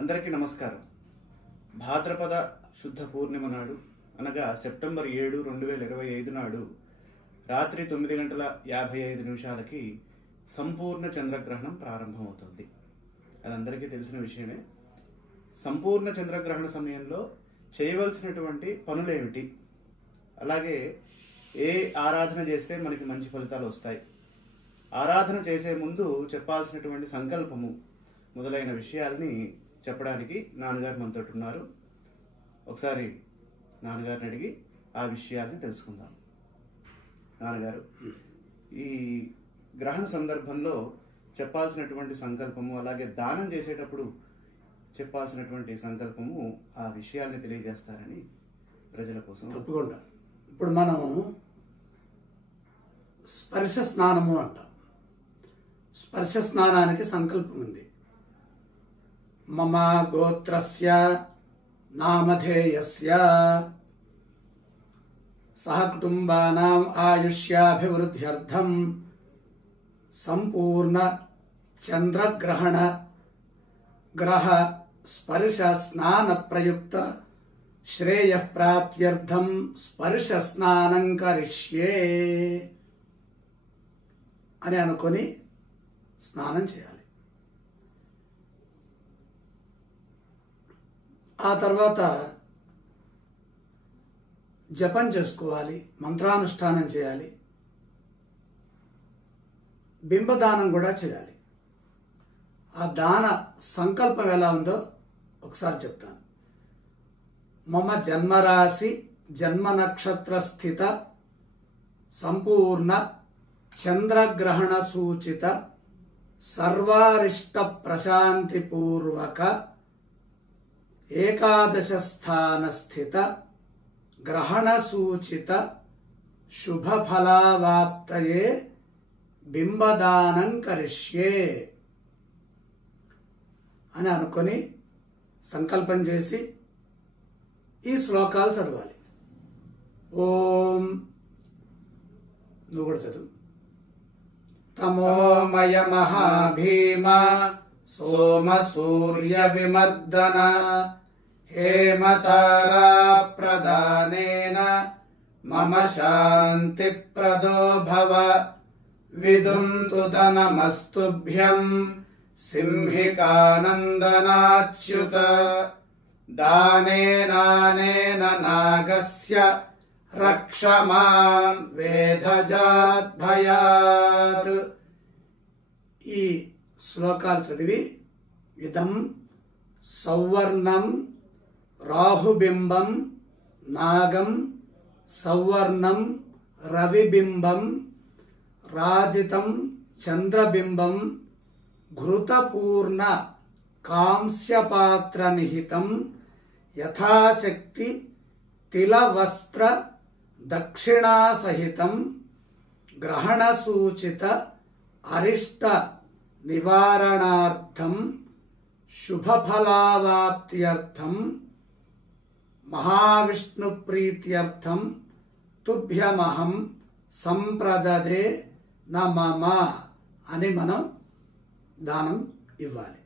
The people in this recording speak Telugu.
అందరికీ నమస్కారం. భాద్రపద శుద్ధ పూర్ణిమ నాడు అనగా సెప్టెంబర్ 7, 2025 నాడు రాత్రి 9:55 సంపూర్ణ చంద్రగ్రహణం ప్రారంభమవుతుంది. అది అందరికీ తెలిసిన విషయమే. సంపూర్ణ చంద్రగ్రహణ సమయంలో చేయవలసినటువంటి పనులేమిటి, అలాగే ఏ ఆరాధన చేస్తే మనకి మంచి ఫలితాలు వస్తాయి, ఆరాధన చేసే ముందు చెప్పాల్సినటువంటి సంకల్పము మొదలైన విషయాల్ని చెప్పడానికి నాన్నగారు మనతో ఉన్నారు. ఒకసారి నాన్నగారిని అడిగి ఆ విషయాల్ని తెలుసుకుందాం. నాన్నగారు, ఈ గ్రహణ సందర్భంలో చెప్పాల్సినటువంటి సంకల్పము, అలాగే దానం చేసేటప్పుడు చెప్పాల్సినటువంటి సంకల్పము, ఆ విషయాల్ని తెలియజేస్తారని ప్రజల కోసం. తప్పకుండా. ఇప్పుడు మనం స్పర్శ స్నానము అంటాం. స్పర్శ స్నానానికి సంకల్పం ఉంది. మమ గోత్రస్య నామధేయస్య సహకుటుంబానాం ఆయుష్యాభివృద్ధ్యర్థం సంపూర్ణ చంద్రగ్రహణ గ్రహ స్పర్శ స్నాన ప్రయుక్త శ్రేయ ప్రాప్త్యర్థం స్పర్శ స్నానం కరిష్యే అని అనుకొని స్నానం చేయాలి. ఆ తర్వాత జపం చేసుకోవాలి, మంత్రానుష్ఠానం చేయాలి, బింబదానం కూడా చేయాలి. ఆ దాన సంకల్పం ఎలా ఉందో ఒకసారి చెప్తాను. మమ జన్మరాశి జన్మ నక్షత్ర స్థిత సంపూర్ణ చంద్రగ్రహణ సూచిత సర్వారిష్ట ప్రశాంతి పూర్వక ఏకాదశ స్థాన స్థిత గ్రహణ సూచిత శుభ ఫలావాప్తయే బింబదానం కరిష్యే అని అనుకొని సంకల్పం చేసి ఈ శ్లోకాలు చదవాలి. ఓం, నువ్వు కూడా చదువు. తమోమయ మహాభీమ సోమ సూర్య విమర్దన హేమతారా ప్రదానేన మమ శాంతి ప్రదో భవ విదుంతుత నమస్తుభ్యం సింహికానందనాచ్యుత దానేనానేన నాగస్య రక్ష మాం వేదజాత్ భయాత్. ఈ శ్లోకాలు చదివి ఇదం సౌవర్ణం రాహుబింబం నాగం సౌవర్ణం రవిబింబం రాజితం చంద్రబింబం ఘృతపూర్ణ కాంస్యపాత్ర నిహితం యథాశక్తి తిలవస్త్ర దక్షిణాసహితం గ్రహణ సూచిత అరిష్ట నివారణార్థం శుభఫలావాప్త్యర్థం మహావిష్ణు ప్రీత్యర్థం తుభ్యమహం సంప్రదదే నమమ అని మనం దానం ఇవ్వాలి.